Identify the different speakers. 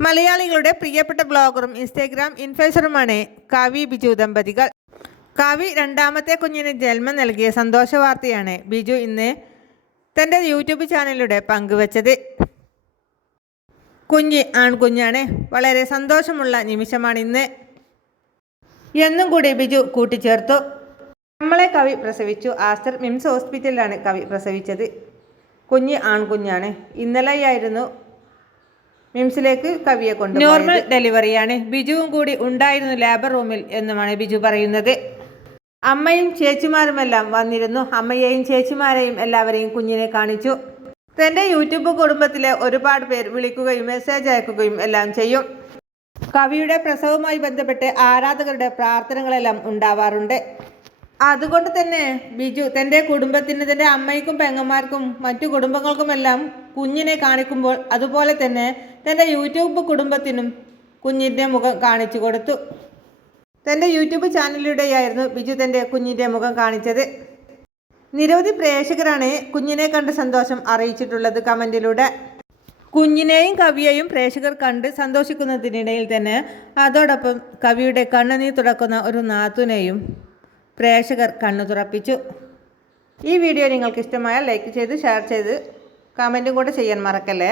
Speaker 1: മലയാളികളുടെ പ്രിയപ്പെട്ട ബ്ലോഗറും ഇൻസ്റ്റാഗ്രാം ഇൻഫ്ലുവൻസറുമാണ് കാവി ബിജു ദമ്പതികൾ. കാവി രണ്ടാമത്തെ കുഞ്ഞിന് ജന്മം നൽകിയ സന്തോഷ വാർത്തയാണ് ബിജു ഇന്ന് തന്റെ യൂട്യൂബ് ചാനലിലൂടെ പങ്കുവച്ചത്. കുഞ്ഞ് ആൺകുഞ്ഞാണ്. വളരെ സന്തോഷമുള്ള നിമിഷമാണ് ഇന്ന്. എന്നും കൂടി ബിജു കൂട്ടിച്ചേർത്തു. നമ്മളെ കവി പ്രസവിച്ചു. ആസ്റ്റർ മിംസ് ഹോസ്പിറ്റലിലാണ് കവി പ്രസവിച്ചത്. കുഞ്ഞ് ആൺകുഞ്ഞാണ്. ഇന്നലെയായിരുന്നു മിംസിലേക്ക് കവിയെ കൊണ്ട് നോർമൽ ഡെലിവറിയാണ് ബിജുവും കൂടി ഉണ്ടായിരുന്നു ലാബർ റൂമിൽ എന്നുമാണ് ബിജു പറയുന്നത്. അമ്മയും ചേച്ചിമാരുമെല്ലാം വന്നിരുന്നു. അമ്മയെയും ചേച്ചിമാരെയും എല്ലാവരെയും കുഞ്ഞിനെ കാണിച്ചു. തന്റെ യൂട്യൂബ് കുടുംബത്തിലെ ഒരുപാട് പേർ വിളിക്കുകയും മെസ്സേജ് അയക്കുകയും എല്ലാം ചെയ്യും. കവിയുടെ പ്രസവവുമായി ബന്ധപ്പെട്ട് ആരാധകരുടെ പ്രാർത്ഥനകളെല്ലാം ഉണ്ടാവാറുണ്ട്. അതുകൊണ്ട് തന്നെ ബിജു തന്റെ കുടുംബത്തിന് തന്റെ അമ്മയ്ക്കും പെങ്ങന്മാർക്കും മറ്റു കുടുംബങ്ങൾക്കുമെല്ലാം കുഞ്ഞിനെ കാണിക്കുമ്പോൾ അതുപോലെ തന്നെ തന്റെ യൂട്യൂബ് കുടുംബത്തിനും കുഞ്ഞിന്റെ മുഖം കാണിച്ചു കൊടുത്തു. തന്റെ യൂട്യൂബ് ചാനലിലൂടെയായിരുന്നു ബിജു തന്റെ കുഞ്ഞിന്റെ മുഖം കാണിച്ചത്. നിരവധി പ്രേക്ഷകരാണ് കുഞ്ഞിനെ കണ്ട് സന്തോഷം അറിയിച്ചിട്ടുള്ളത് കമന്റിലൂടെ. കുഞ്ഞിനെയും കവിയെയും പ്രേക്ഷകർ കണ്ട് സന്തോഷിക്കുന്നതിനിടയിൽ തന്നെ അതോടൊപ്പം കവിയുടെ കണ്ണുനീർ തുടക്കുന്ന ഒരു നാത്തുനെയും പ്രേക്ഷകർ കണ്ണു തുറപ്പിച്ചു ഈ വീഡിയോ നിങ്ങൾക്ക് ഇഷ്ടമായാൽ ലൈക്ക് ചെയ്ത് ഷെയർ ചെയ്ത് കമന്റും കൂടെ ചെയ്യാൻ മറക്കല്ലേ?